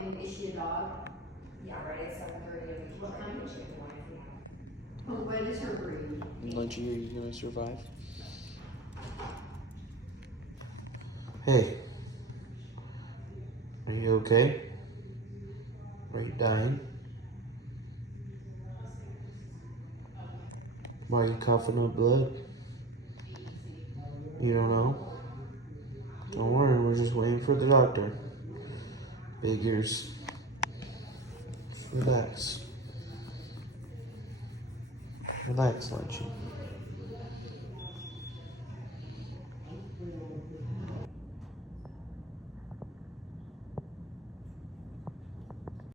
And is she a dog? Yeah, right at 7:30. What kind? She had one. Oh, what is her breed? Lunchie, are you gonna survive? Hey. Are you okay? Are you dying? Why are you coughing up blood? You don't know? Don't worry, we're just waiting for the doctor. Big ears. Relax. Relax, Lunchie.